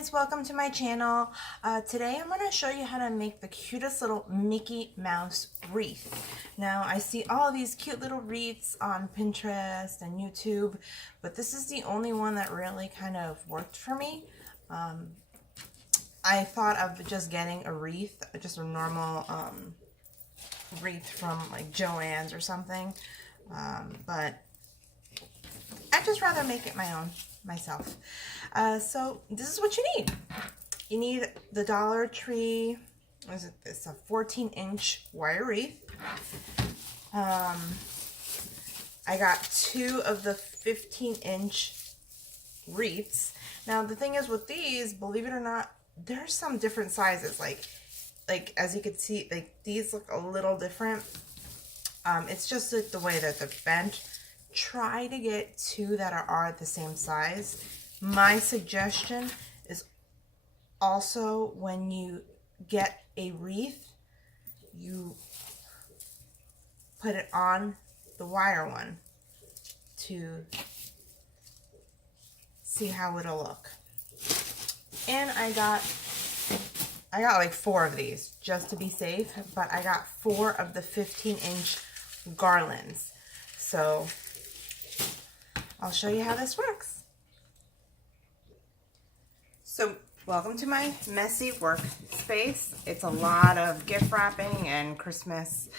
guys, welcome to my channel. Today I'm going to show you how to make the cutest little Mickey Mouse wreath. Now I see all these cute little wreaths on Pinterest and YouTube, but this is the only one that really kind of worked for me. I thought of just getting a wreath, just a normal wreath from like Joann's or something, but I'd just rather make it my own myself. So this is what you need. You need the Dollar Tree, what is it? It's a 14-inch wire wreath. I got 2 of the 15-inch wreaths. Now the thing is with these, believe it or not, there's some different sizes. Like as you can see, like these look a little different. It's just like the way that they're bent. Try to get 2 that are the same size. My suggestion is also when you get a wreath, you put it on the wire one to see how it'll look. And I got like 4 of these just to be safe, but I got 4 of the 15-inch garlands. So I'll show you how this works. So welcome to my messy workspace. It's a lot of gift wrapping and Christmas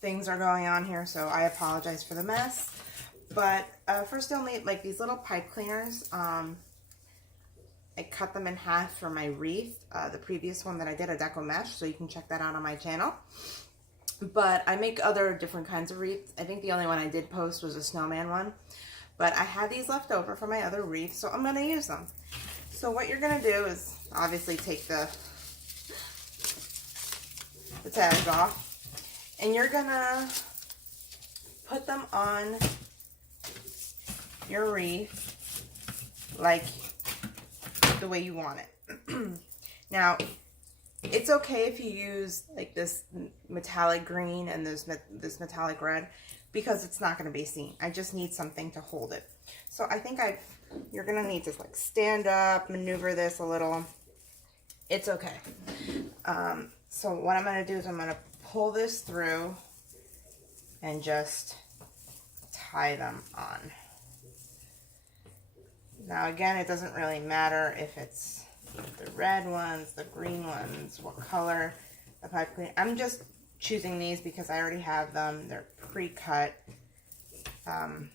things are going on here, so I apologize for the mess. But first you'll need like these little pipe cleaners. I cut them in half for my wreath. The previous one that I did, a deco mesh, so you can check that out on my channel. But I make other different kinds of wreaths. I think the only one I did post was a snowman one. But I had these left over from my other wreath, so I'm going to use them. So what you're going to do is obviously take the tags off. And you're going to put them on your wreath like the way you want it. Now, it's okay if you use like this metallic green and this metallic red, because it's not going to be seen. I just need something to hold it. So I think you're going to need to like stand up, maneuver this a little. It's okay. So what I'm going to do is I'm going to pull this through and just tie them on. Now again, it doesn't really matter if it's the red ones, the green ones, what color the pipe cleaner. I'm just choosing these because I already have them. They're pre-cut. And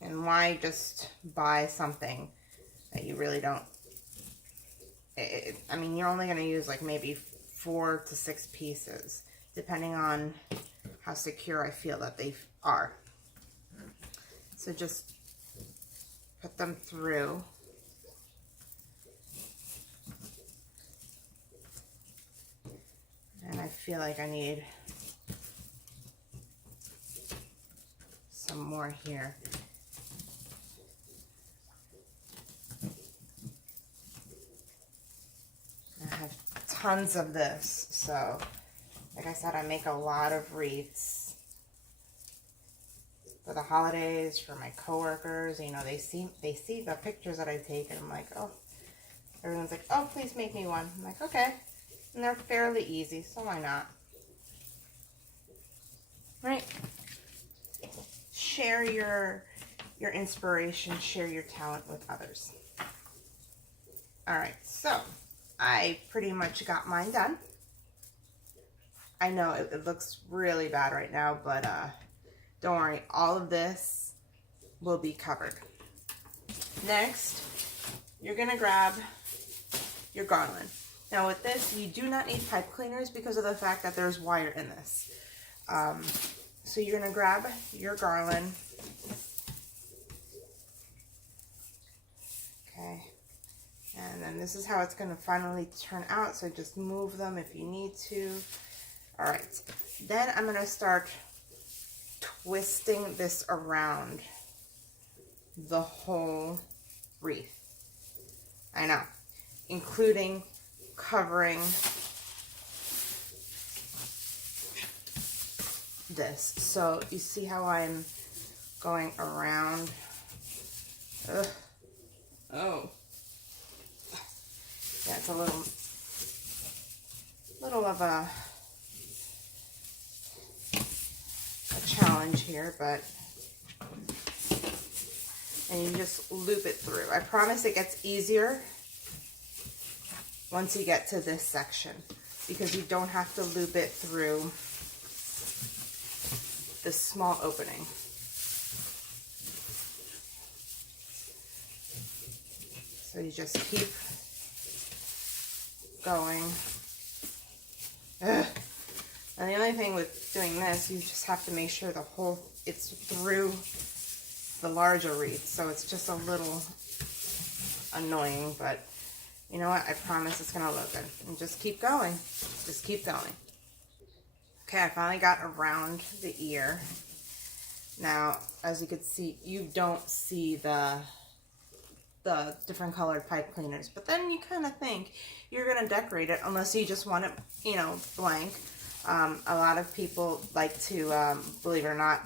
why just buy something that you really don't... I mean, you're only going to use like maybe 4 to 6 pieces, depending on how secure I feel that they are. So just put them through. And I feel like I need some more here. I have tons of this, so like I said, I make a lot of wreaths for the holidays, for my coworkers. You know, they see the pictures that I take, and I'm like, oh, everyone's like, oh, please make me one. I'm like, okay. And they're fairly easy, so why not? Right? Share your inspiration, share your talent with others. Alright, so I pretty much got mine done. I know it looks really bad right now, but don't worry, all of this will be covered. Next, you're going to grab your garland. Now with this, you do not need pipe cleaners because of the fact that there's wire in this. So you're going to grab your garland. Okay. And then this is how it's going to finally turn out. So just move them if you need to. Alright. Then I'm going to start twisting this around the whole wreath. I know. Including covering this. So you see how I'm going around. Ugh. a challenge here, but, and you just loop it through. I promise it gets easier once you get to this section, because you don't have to loop it through this small opening. So you just keep going. Ugh. And the only thing with doing this, you just have to make sure the whole, it's through the larger wreath. So it's just a little annoying, but you know what? I promise it's gonna look good. And just keep going. Just keep going. Okay, I finally got around the ear. Now, as you can see, you don't see the different colored pipe cleaners, but then you kind of think you're gonna decorate it unless you just want it, you know, blank. A lot of people like to, believe it or not,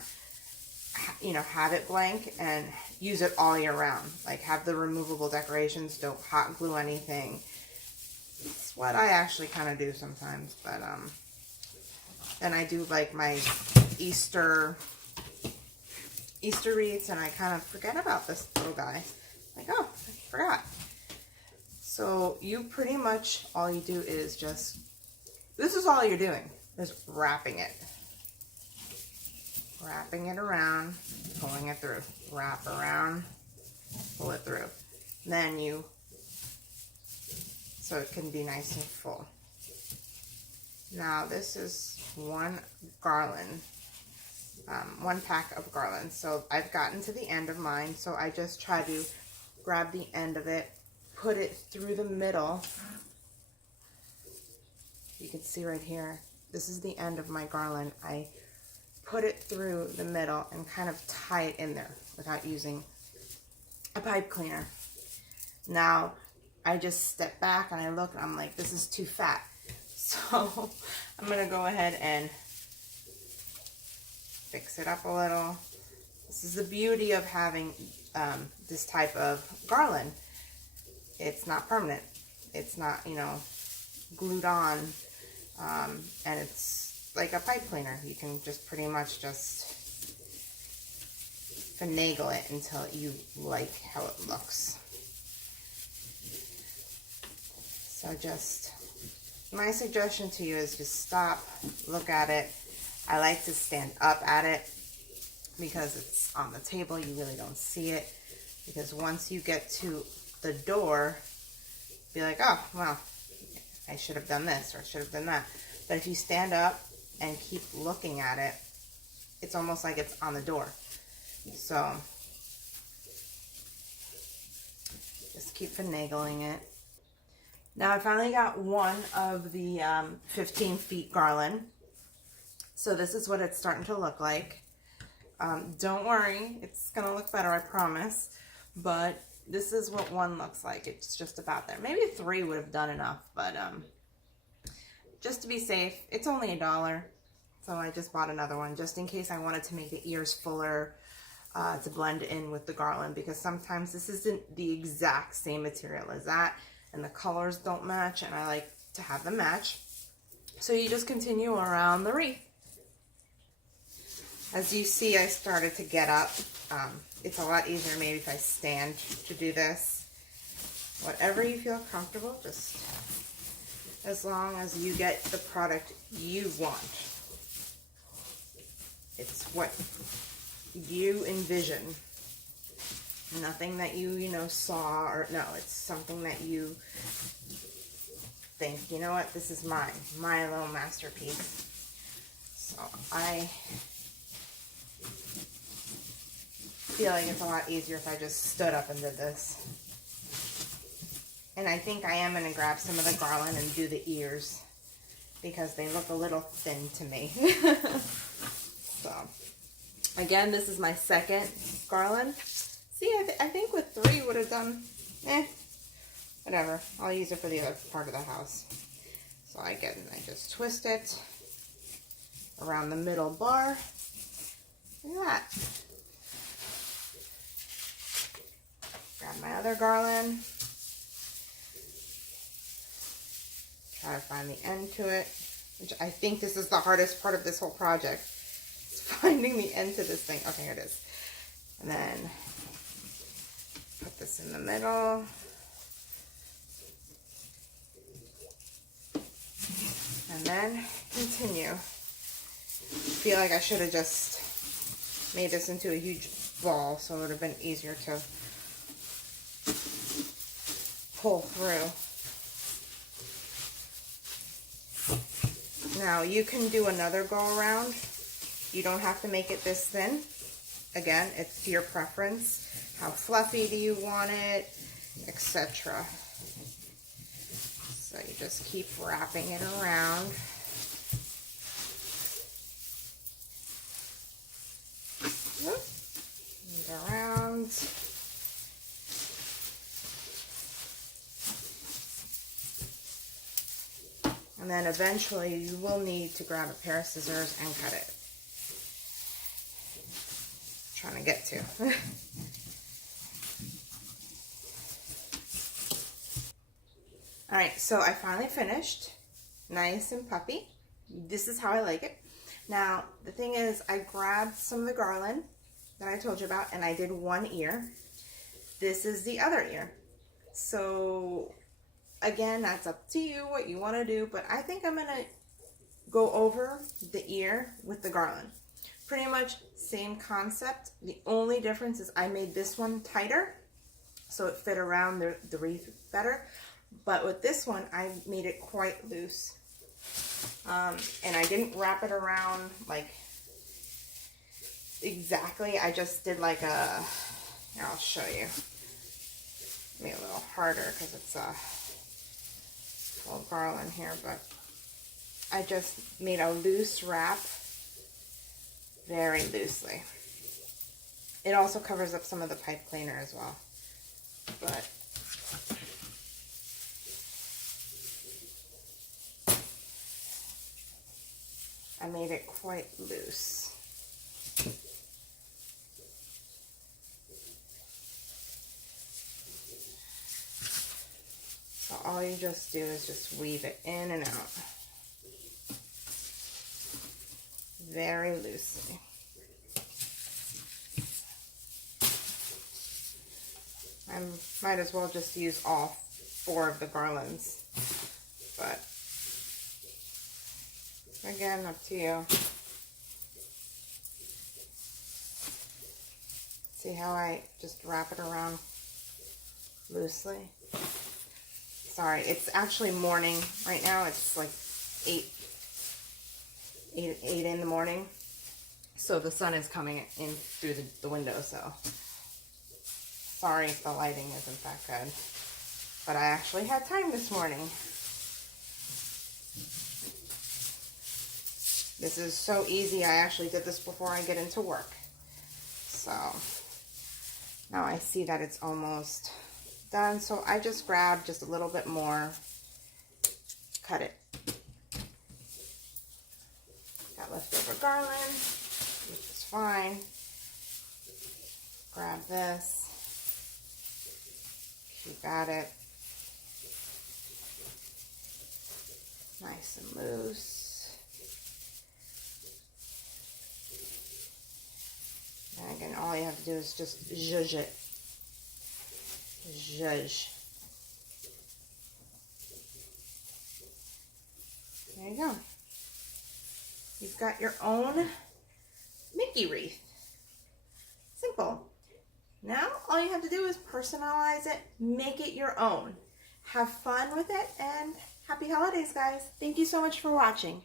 you know, have it blank and use it all year round. Like, have the removable decorations, don't hot glue anything. It's what I actually kind of do sometimes, but and I do like my Easter wreaths, and I kind of forget about this little guy. Like, oh, I forgot. So you pretty much, all you do is just, this is all you're doing, is wrapping it. Wrapping it around, pulling it through. Wrap around, pull it through. Then you, so it can be nice and full. Now this is one garland, one pack of garland. So I've gotten to the end of mine, so I just try to grab the end of it, put it through the middle. You can see right here, this is the end of my garland. I put it through the middle and kind of tie it in there without using a pipe cleaner. Now, I just step back and I look and I'm like, this is too fat. So I'm gonna go ahead and fix it up a little. This is the beauty of having this type of garland. It's not permanent. It's not, you know, glued on, and it's like a pipe cleaner. You can just pretty much just finagle it until you like how it looks. So just, my suggestion to you is just stop, look at it. I like to stand up at it because it's on the table. You really don't see it, because once you get to the door, be like, oh, well, I should have done this or I should have done that. But if you stand up and keep looking at it, it's almost like it's on the door. So just keep finagling it. Now I finally got one of the 15 feet garland. So this is what it's starting to look like. Don't worry, it's gonna look better, I promise. But this is what one looks like. It's just about there. Maybe 3 would have done enough, but just to be safe, it's only $1. So I just bought another one just in case I wanted to make the ears fuller to blend in with the garland, because sometimes this isn't the exact same material as that and the colors don't match, and I like to have them match. So you just continue around the wreath. As you see, I started to get up. It's a lot easier maybe if I stand to do this. Whatever you feel comfortable, just as long as you get the product you want. It's what you envision. Nothing that you know, saw, or no, it's something that you think, you know what, this is mine, my little masterpiece. So I feel like it's a lot easier if I just stood up and did this. And I think I am going to grab some of the garland and do the ears, because they look a little thin to me. So, again, this is my second garland. See, I think with 3 would have done, whatever. I'll use it for the other part of the house. So I just twist it around the middle bar. Look at that. Grab my other garland. Try to find the end to it. which I think this is the hardest part of this whole project. It's finding the end to this thing. Okay, here it is. And then put this in the middle. And then continue. I feel like I should have just made this into a huge ball so it would have been easier to pull through. Now you can do another go around. You don't have to make it this thin. Again, it's your preference. How fluffy do you want it, etc. So you just keep wrapping it around. And around. And then eventually you will need to grab a pair of scissors and cut it. I'm trying to get to. All right, so I finally finished. Nice and puffy. This is how I like it. Now, the thing is, I grabbed some of the garland that I told you about, and I did one ear. This is the other ear. So, again, that's up to you, what you want to do, but I think I'm going to go over the ear with the garland. Pretty much same concept. The only difference is I made this one tighter, so it fit around the wreath better. But with this one, I made it quite loose. And I didn't wrap it around like exactly. I just did like a, here, I'll show you. Maybe a little harder because it's a little garland here, but I just made a loose wrap, very loosely. It also covers up some of the pipe cleaner as well, but I made it quite loose. So all you just do is just weave it in and out. Very loosely. I might as well just use all 4 of the garlands, but again, up to you. See how I just wrap it around loosely? Sorry, it's actually morning right now. It's like 8 in the morning. So the sun is coming in through the window, so sorry if the lighting isn't that good. But I actually had time this morning. This is so easy. I actually did this before I get into work. So now I see that it's almost done. So I just grabbed just a little bit more, cut it. Got leftover garland, which is fine. Grab this, keep at it. Nice and loose. And again, all you have to do is just zhuzh it. Zhuzh. There you go. You've got your own Mickey wreath. Simple. Now, all you have to do is personalize it, make it your own. Have fun with it, and happy holidays, guys. Thank you so much for watching.